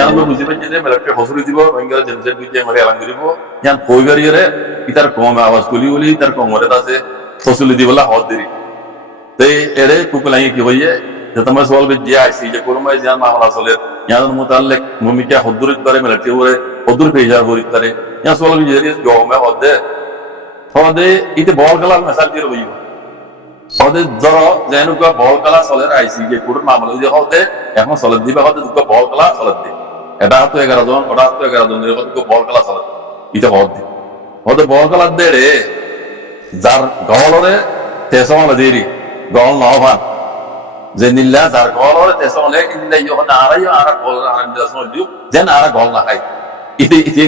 ഞാനൊന്ന് বুঝിപ്പറ്റിയത് military hospital দিব ഭയങ്കര ജനസംഖ്യ മലയാളം എলাൻ কৰিব ഞാൻ പോയി গাড়িৰে ইতার কম আওয়াজ কলি বলি ইতার কমরে আছে ফসলি দিবলা হদ দেরি তে এড়ে কুকুলাই কি হইয়ে যে তোমার সওয়াল বে যে আইসি যে কোরমাই জান মামলা চলে ইয়ান মুতাল্লিক মুমিকা হদুরিত করে মিলিটারি ওরে হদুর পেজার হরিত করে ইয়ান সওয়াল বে যে গমে হদে ইতে বল গলার মেসাল দিয়ে হইব হদে জর যেনুকা বল গলা চলে আইসি যে কোর মামলা যে হদে এখন চলে দিবা হদে দুটো বল গলা চলে দি এটা তো 11 জন ওটা তো 11 জন এরকম বল গলা চলে ইতে হদে হদে বল গলা দে রে যার গলরে তেসমাল দেরি গল নভান যে নিল্লা যার গলরে তেসমাল নিল্লা ইহন আরাই আরা গল আরা তেসমাল দিও যেন আরা গল না খাই ইতে ইতে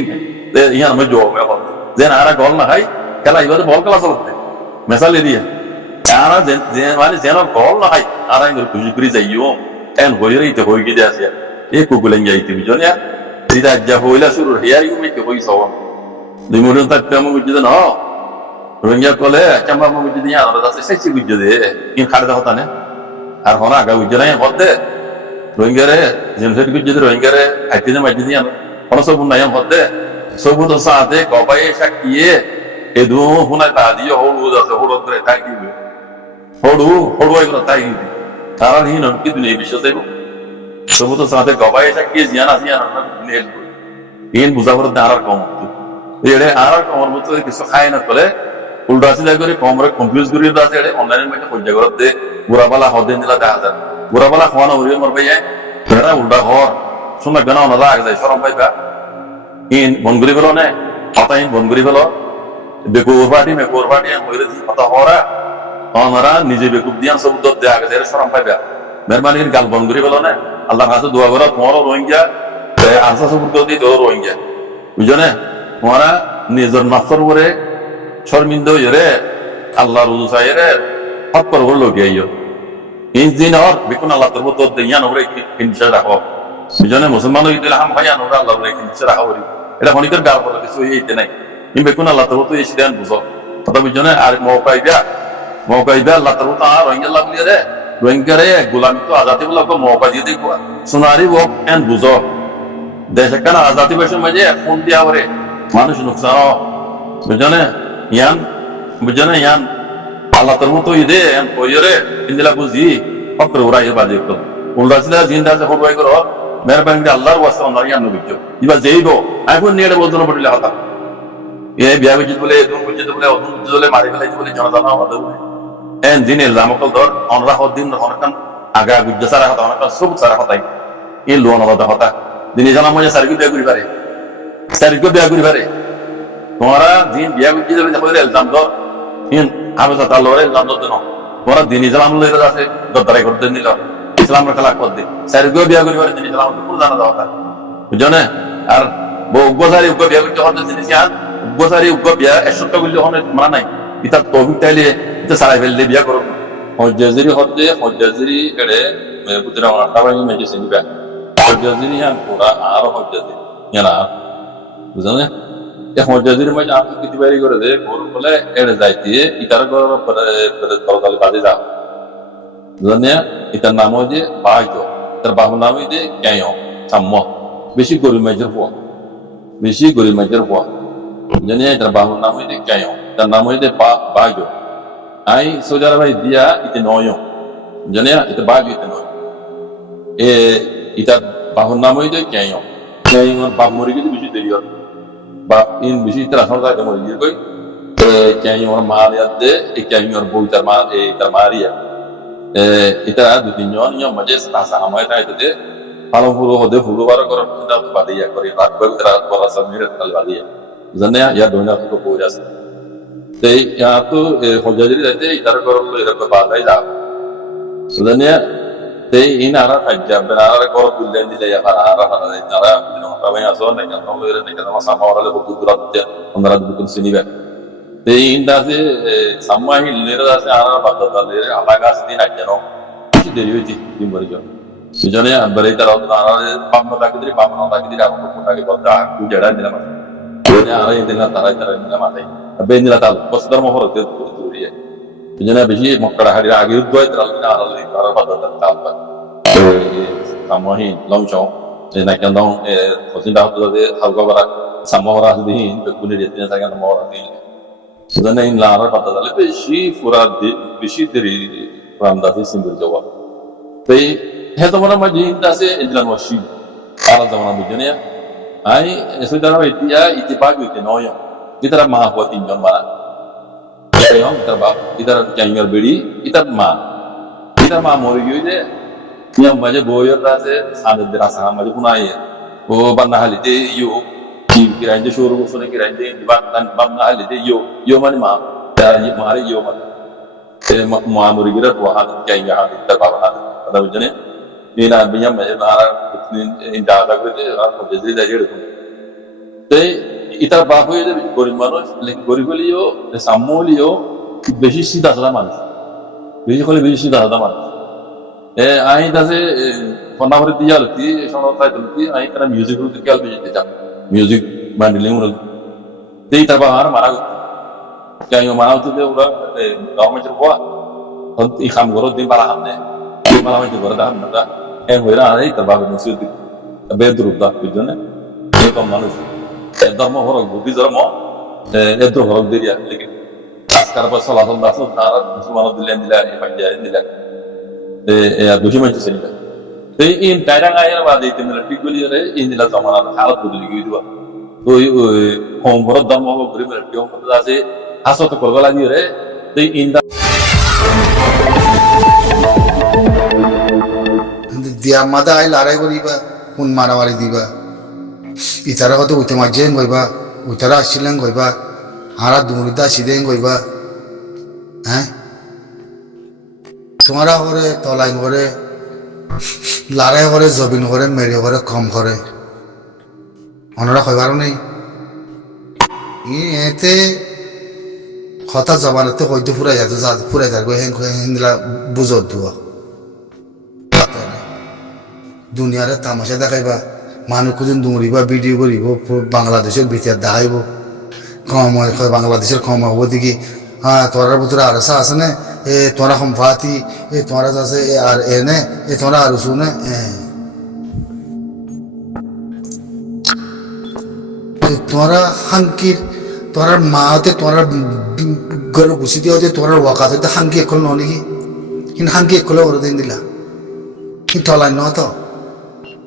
ইয়ান মে জো মে হল যেন আরা গল না খাই খেলা ইবারে বল গলা চলতে মেসাল দিয়ে আরা যেন মানে যেন গল না খাই আরা ইংর খুশি করি যাইও এন হইরে ইতে হই গিয়ে আছে এই কুকুলেন যাইতে বিজনে দিদা যা হইলা শুরু হিয়ার ইউ মে কে হই সওন দিমুরন তাক তেমন বুঝতে না রোহিঙ্গা কলে চাম্বা বুঝতে দিয়া আর দাসে সেচি বুঝতে দে ইন খাড়া হতা না আর হনা আগা বুঝতে না হতে রোহিঙ্গারে জেনসেট বুঝতে রোহিঙ্গারে আইতে না বুঝতে দিয়া কোন সব নাই হতে সব তো সাথে গবাই শাকিয়ে এদু হুনা তা দিও হড়ু দাসে হড়ু ধরে তাই দিবে হড়ু হড়ুই করে তাই দিবে তারা হিন কি দুনিয়া বিশ্ব দেব সব তো সাথে গবাই শাকিয়ে জিয়ান আসিয়া না নেল ইন বুঝাবর দাঁড়ার কম এড়ে আর কমর মতো কিছু খায় না করে উল্টা সিধা করে কমরে কনফিউজ করে দাসে এড়ে অনলাইনের মধ্যে পয়সা করতে বুড়াবালা হদে নিলা 10,000 বুড়াবালা খাওয়ানো হরিয়ে মর ভাই এরা উল্টা হর শোনা গানা না লাগ যায় শরম পাইবা ইন বনগুরি বলো না কথা ইন বনগুরি বলো বেকুর পার্টি হইলে কথা হরা আমরা নিজে বেকুব দিয়ান সব দত দেয়া গেছে এরা শরম পাইবা মেহরবানির গাল বনগুরি বলো না আল্লাহর কাছে দোয়া করো তোমারও রোহিঙ্গা আনসা সবুর করে দিই তোর রোহিঙ্গা বুঝছো না তোমারা নিজের নফর করে শর্মিন্দ হইরে আল্লাহ রুজু চাইরে হক করে হলো গিয়ে ইন দিন আর বেকুন আল্লাহ তোর তো দেয়ান ওরে কিনছে রাখো বুঝনে মুসলমান হইতে হাম ভাইয়ান ওরে আল্লাহ ওরে কিনছে রাখো এটা হনিকের গাল বলে কিছু হইতে নাই ইন বেকুন আল্লাহ তোর তো এসিদান বুঝো কথা বুঝনে আর মৌকাইবা আল্লাহ তোর তো আর রোহিঙ্গা লাগলি রে রোহিঙ্গারে গোলামি তো আজাদি বলা কো মৌকা দিয়ে দেখো সোনারি ও এন বুঝো দেশে কেন আজাদি বেশি মাঝে ফোন দিয়া ওরে মানুষ নুকসান বুঝনে ইয়ান আল্লাহ তোর মতো ইদে এন কইরে ইন্দিলা বুঝি ফকর উড়াই বাজে তো উল্টা সিধা জিন্দা যে হরবাই করো মেহরবানি আল্লাহর ওয়াস্তে আমরা ইয়ান নবিজো ইবা যেইবো এখন নিয়ে বলতো না পড়লে হতা এ বিয়া বুঝিত বলে দুন বুঝিত বলে অদুন বুঝিত বলে মারি ফেলাইতে বলে জনজানা হতে বলে এন দিনে জামকল ধর অনরা হদিন হনকান আগা গুজ্জা সারা হতা হনকান সব সারা হতাই এই লোন আলাদা হতা দিনে জানা মজা সারিকে বিয়া করি পারে সারিকে বিয়া করি পারে তোমরা দিন বিয়া বুঝিত বলে দেখো এলজাম ধর ইন আবে তা লরে এলজাম ধর দেন তোমরা দিন ইসলাম লইরা আছে দরদারাই করতে নিল ইসলাম রা খেলা করতে সারিকে বিয়া করি পারে দিন ইসলাম পুরো জানা দাও বুঝছো না আর বসারি উগ্র বিয়া করতে হতে জিনিস ইয়ান বসারি উগ্র বিয়া 100টা গুলি হনে মানা নাই এটা তৌফিক তাইলে এটা সারাই ফেললে বিয়া করব হজ্জাজিরি হতে হজ্জাজিরি এড়ে বুতরা আবাই মেজে নিবা হজ্জাজিরি ইয়ান পুরা আর হজ্জাজিরি ইয়ানা বুঝছো না এ হজ্জাজিরি মাঝে আপনি কিতি বাড়ি করে দে গরু বলে এড়ে যাইতে ইতার গর পরে তরকালি বাজে যাও জানিয়া ইতার নাম হইছে বাহাইতো তার বাবার নাম হইছে কায়ো সাম্য বেশি গরিব মাঝের হওয়া বেশি গরিব মাঝের হওয়া জানিয়া তার বাবার নাম হইছে কায়ো তার নাম হইছে বাগো আই সোজার ভাই দিয়া ইতে নয় জানিয়া ইতে বাগ ইতে নয় এ ইতার বাবার নাম হইছে কায়ো কায়ো বাপ মরে গেছে বেশি দেরি হয় বাপ ইন বেশি তার আসল জায়গা মরে গিয়ে কই কায়ো ওর মা ইয়াতে এই কায়ো ওর বউ তার মা তার মারিয়া এটা দুই তিনজন নিয়ম মাঝে আসা আমায় তাইতে পালং ফুলো হদে ফুলো বার করার চিন্তা বাদিয়া করে রাত করে তারা বড় সামিরে কাল বাদিয়া জানে ইয়া দোনা তো কই আছে তাই ইয়া তো হজাজিরি যাইতে ইতার করলো এরকম বাদাই যা জানে তাই ইনারা ফাজ্জা বেনারা কর তুললেন দিলে ইয়া আরা তারা দিন ভাই আসো না কেন লইরে না কেন সামা ওরালে বকু দুরাতে আমরা দুকুন সিনিবা তাই ইন্দাসে সামাহি লেরা আছে আরা বাদতা লেরে আলাগাস দিন আইজানো কি দেরি হইছে দিন বড় সেজন্য বলে তারা পাম্পা তাকিদিরি আর কোনটাকে বলতে আকু জড়া দিলাম আর এই দিন তারা দিলাম আলাই বেনিলা তাল বস্তর মহরতে দূরিয়ে সেজন্য বেশি মক্কা হাড়ির আগে উদ্ভয় তারা আলাই তারা বাদতা তাল সামাহি লংশ na kan dong khosin da to de hal ko bara samora di kuni de tin sa kan mora di sudah in lara pata dale beshi furad de beshi deri ramda di simbol jawa tai heto mara majin da se ejlan washi ala zamana bujane ai eso dara itia itibag ite noyo itara ma ho tin jon mara yang terbab itara jangar bedi itar ma mori yoide yang maje boyor da se sande dera sa maje kunai o banna halite yo kiranje shuru ko sone kiranje dibakan banna halite yo mani ma mari yo ma ma mori gira to ha janga ha terbab ha ada bujane ina binyam maje ara inda da gede ra ko jezi da jede te itar babu yoide gorib manush gorib liyo samoliyo beshi sida sada মানুষ বেশি করে বেশি sida sada মানুষ ai da se fonna hore diyal ti sono title ti ai kana music ru ti albe jete jam music bandling ru dei ta bahar mara kya yo mara te ura government ru wa i kham goro din bala hamne mala mai goro da hamna da hoira ai ta ba no su ti bedru da bujone e kom মানুষ dharma horo gudi dharma edro horo deriya lekin askar pa salatun dasu tara musulmano dilen dilay panjay dilay document seni te in tarang ayar wade timela tigoli re in dila zamana halat bodli gidu to hom borod dharma ho gori mel tiom da se aso to korgala di re te in da dia mada ai larai goriba hun marawari diba itara hoto utte majjen goiba utara asilen goiba hara dumurida siden goiba তোমারা করে তলাই করে লারাই করে জবিন করে মেরে করে কম করে ওনারা কইবার নেই এতে কথা জবানতে হয়তো পুরাই যাতে পুরাই যাবে হিন্দলা বুঝত দিব দুনিয়ারে তামাশা দেখাইবা মানুষ কোদিন দৌড়িবা ভিডিও করিব বাংলাদেশের ভিতর দেখাইব কম বাংলাদেশের কম হব দেখি হ্যাঁ তোরার ভিতরে আরসা আছে না তোরা সম্পাতি তোরা আছে আর এনে তোরা আর শুনে তোরা হাঙ্কির তোরার মাতে তোরা গরু ঘুষি দিয়ে তোরার ওয়াকাতে হাঙ্কি একল ন নাকি কিন্তু হাঙ্কি একলে ওরা দিন দিলা কিন্তু তলাই ন তো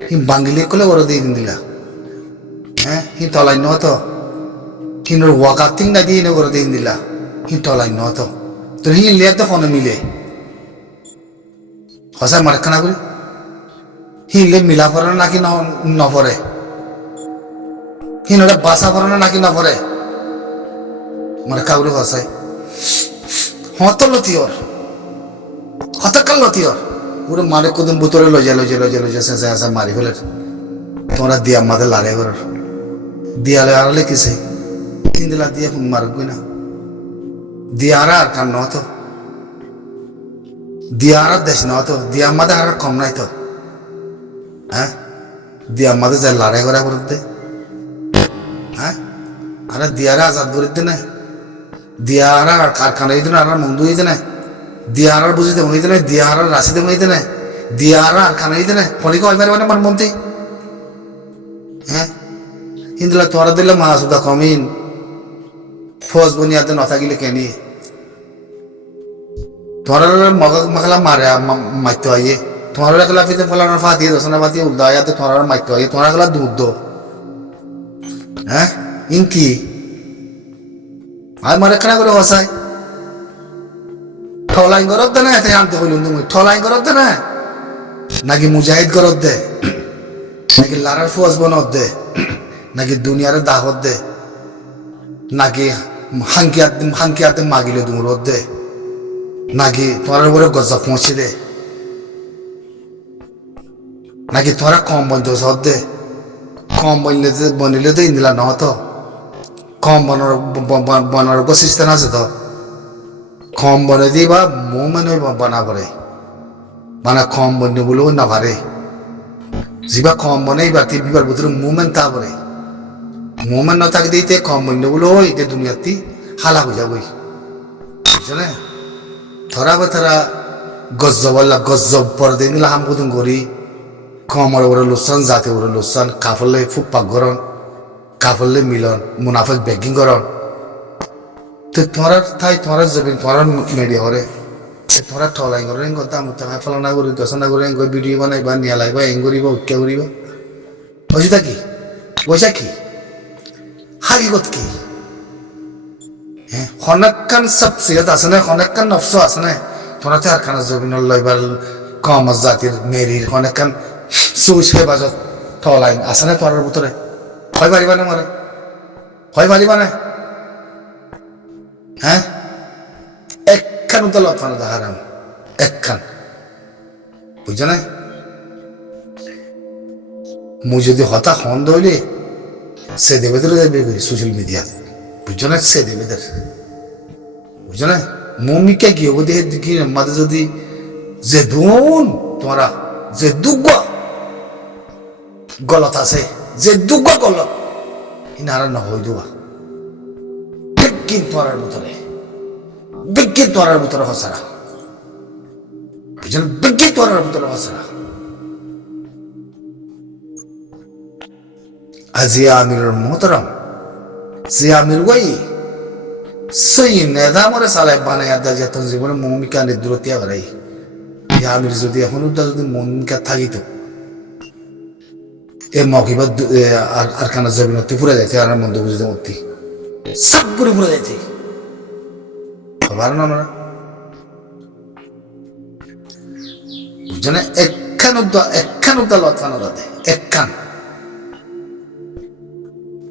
কিন্তু বাঙ্গিলি একলে ওরা দিয়ে দিন দিলা কিন্তু তলাই ন তো কিন্তু ওয়াকাতিং না দিয়ে ওরা দিন দিলা কিন্তু তলাই ন তো তো হি লিয়াতে ফোনে মিলে হসা মারখানা করি হিলে মিলা পড়ে নাকি নপরে হিনটা বাসা পড়ে নাকি নপরে মারখা করে হসাই হত লতিয়র হতকাল লতিয়র পুরো মারে কোদিন বুতরে লজে সেসে মারি ফেলে তোমরা দিয়া মাঝে লারে কর দিয়ালে আড়ালে কিসে হিন্দিলা দিয়ে মারগুই না দিয়ারা আর কান নতো দিয়ারা দেশ নতো দিয়া মাদে আর কম নাই তো দিয়া মাদে যা লড়াই করা করতে আরে দিয়ারা আজাদ করে দে না দিয়ারা আর কারখানা দিতে না আর মন্দু দিতে না দিয়ারার বুঝিতে হইতে না দিয়ারার রাশিতে হইতে না দিয়ারা আর খানা দিতে না ফলি কয় পারে মানে মন্ত্রী হিন্দুলা তোরা দিলে মাসুদা কমিন ফৌজ বুনিয়াদে নথাকিলে কেনি তোমার মাখলা মারে মারতে হয় তোমার একলা ফিতে ফলানোর ফাতিয়ে দশনা ফাতিয়ে উদ্দায়াতে তোমার মারতে হয় তোমার একলা দুধ ইনকি আর মারে খানা করে বসাই ঠলাই করত দে না এতে আনতে হইল তুমি ঠলাই করত দে না নাকি মুজাহিদ করত দে নাকি লারার ফৌজ বনত দে নাকি দুনিয়ারে দাহত দে নাকি হাঙ্কিয়াতে মাগিলে দুমরত দে নাকি তোমার উপরে গজা পৌঁছে দে নাকি তোরা কম বন্ধ সদ দে কম বনিলে তো ইন্দিলা নহত কম বনার সিস্টেম আছে তো কম বনে দিয়ে বা মানে বনা করে মানে কম বন্য বলেও না পারে যা কম বনেই বা বিবার ভিতরে মুভমেন্ট তা করে মুভমেন্ট না থাকে দিতে কম বন্য বলে ওই দুনিয়াতে হালা হয়ে যাবই বুঝলে থরা বা থরা গজ্জব গজ্জব পর দিন হাম কুতুম করি কমর ওরে লোসান জাতি ওরে লোসান কাফলে ফুপাক গরন কাফলে মিলন মুনাফিক বেগিং গরন তো তোমার তাই তোমার জবিন তোমার মিডিয়া হরে তোমরা ঠলাই করে কথা আমি ফলনা করি দশনা করে ভিডিও বানাইবা নিয়া লাগবা এং করিবা উৎকা করিবা বুঝিতা কি বৈশা কি হাকিগত কি হ্যাঁ অনেকখান সবসিয়ত আছে না অনেকখান নফস আছে না তোমরা তো আর খানা জবিন লইবার কম জাতির মেরির অনেকখান সুইচ হয়ে বাজত ঠলাই আছে না তোর ভিতরে হয় পারিবা না মারে হয় পারিবা না হ্যাঁ একখান উদালত ফানো হারাম একখান বুঝছো না মুই যদি হতা হন্দ হইলে সে দেবেদের যাবে সোশ্যাল মিডিয়া বুঝছো না সে দেবেদের বুঝছো না মমিকা কি হবো দেখে কি মাঝে যদি যে দুন তোমরা যে দুগ্গ গলত আছে যে দুগ্গ গলত ইনারা না হই দেওয়া বিজ্ঞান তোরার ভিতরে বিজ্ঞান তোরার ভিতরে হসারা বুঝলেন বিজ্ঞান তোরার ভিতরে হসারা আজিয়া আমির মোহতরম যে আমির ওই সেই নেদামরে সালাই বানাইয়া দা যেত জীবনে মমিকা নিদ্রতিয়া করাই আমির যদি এখন যদি মমিকা থাকিত এ মকিবা আর কানা জমিনতি পুরে যাইতে আর মন্দ বুঝতে মূর্তি সব করে পুরে যাইতে খবর না আমরা বুঝছো না একখান উদ্দা লতানো রাতে একখান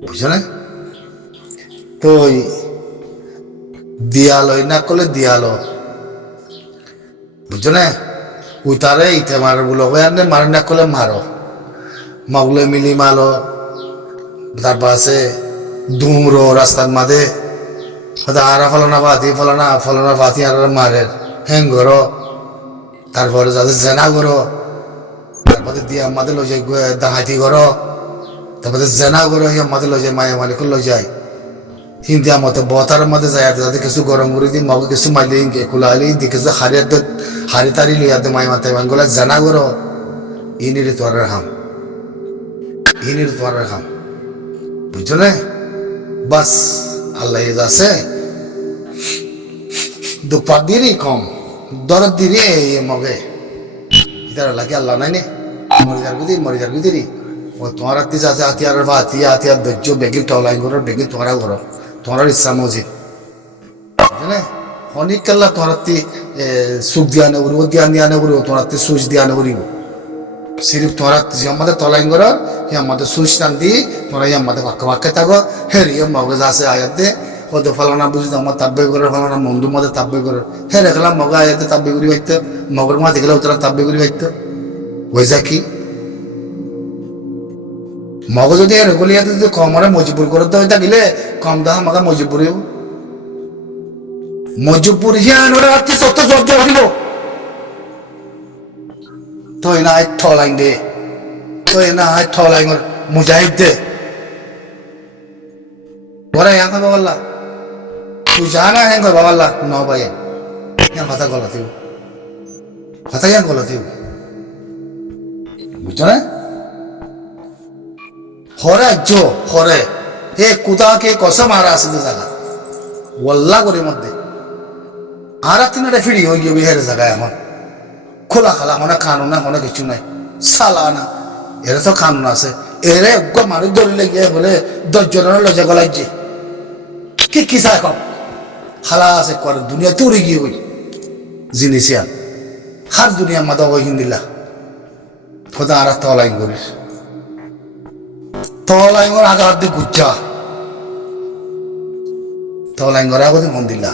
বুঝছো না তো দিয়ালয় না করলে দিয়ালো বুঝছো না ওই তারে ইতে মার বলো মার না করলে মারো মাগুলো মিলি মালো তারপর আছে দুমরো রাস্তার মাঝে আরা ফলানা ফাতি আর মারের হ্যাং করো তারপরে যাদের জেনা করো তারপরে দিয়ে আমাদের লই যায় ডাহাতি করো তারপরে জেনা করো আমাদের লই যায় মায়া মালিক লই যায় হিন্দি মতো বতার মধ্যে যায় যাদের কিছু গরম করে দিন মাকে কিছু মাইলে কুলালি দি কিছু হারি তারি লইয়া দে মায় মাথায় বাঙ্গলা জেনা করো ইনির তোর হাম ইনির তোর হাম বুঝছো না বাস আল্লাহ আছে দুপাত দিরি কম দরদ দিরি মগে ইতার লাগে আল্লাহ নাই নে মরিদার গুদিরি ও তোমার হাতি আছে হাতিয়ার বা হাতিয়ার ধৈর্য বেগির টলাই করো বেগির তোমরা করো তোমার ইচ্ছা মজিদ বুঝলে অনেক কাল্লা তোমার হাতি সুখ দিয়া নে উড়ব দিয়া নে উড়ব তোমার হাতি সুইচ দিয়া নে উড়িব সিরিফ তোমরা যে আমাদের তলাইন করো হে আমাদের সুইচ টান দি তোমরা আমাদের বাক্যে থাকো হের মগজ আছে আয়াতে কত ফলানা বুঝি আমার তাব্বে করে ফলানা বন্ধুর মধ্যে তাব্বে করে হে দেখলাম মগা আয়াতে তাব্বে করি ভাইতো মগর মা দেখলে তোরা তাব্বে করি ভাইতো হয়ে কি মগ যদি এরকলিয়াতে যদি কমরে মজবুর করে তো থাকিলে কম দাম আমাকে মজবুর হিয়ান ওরা রাত্রি সত্য জব্দ হইল তো না ঠলাইন দে তো না ঠলাইন মুজাহিদ দে ওরা ইয়াং কই বাবাল্লা তুই জানা হ্যাং কই বাবাল্লা ন ভাই ইয়াং কথা গলাতিও কথা ইয়াং গলাতিও বুঝছো না হরে জো হরে এ কুদা কে কসম আর আছে জায়গা ওয়াল্লাহ করে মধ্যে আর তিনটা ফিরি হয়ে গিয়ে বিহারে জায়গায় এখন খোলা খালা মনে কানুন না কোনো কিছু নাই সালা না এরা তো কানুন আছে এরে মানুষ ধরলে গিয়ে বলে 10 জনের লজে গলাইছে কি চায় কম খালা আছে করে দুনিয়াতে উড়ে গিয়ে ওই জিনিস হার দুনিয়া মাদা ওই হিন্দিলা খোদা আর তলাইন করিস তলাইঙ্গর আগে হাত দিয়ে গুচ্ছা তলাইঙ্গর আগে মন দিলা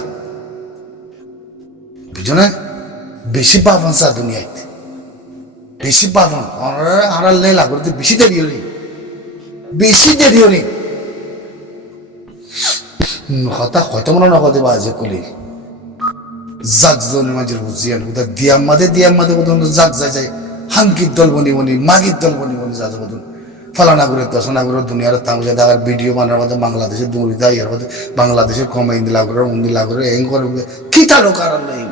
বুঝছো না বেশি পাবন সা দুনিয়াতে বেশি পাবন আড়াল নেই লাগতে বেশি দেরি হলি হতা হয়তো মনে নগদে বা যে কলি জাগ জনের মাঝে বুঝিয়ান কোথা দিয়াম মাদে কত জাগ যায় হাঙ্কির দল বনি মাগির দল বনি যা যাবো ফলানা করে দশনা করে দুনিয়ার তামজা দেখার ভিডিও বানার মধ্যে বাংলাদেশের দৌড়ি দেয় এর মধ্যে বাংলাদেশের কমে ইন্দিলা করে উন্দিলা করে এং করে কি তারও কারণ নেই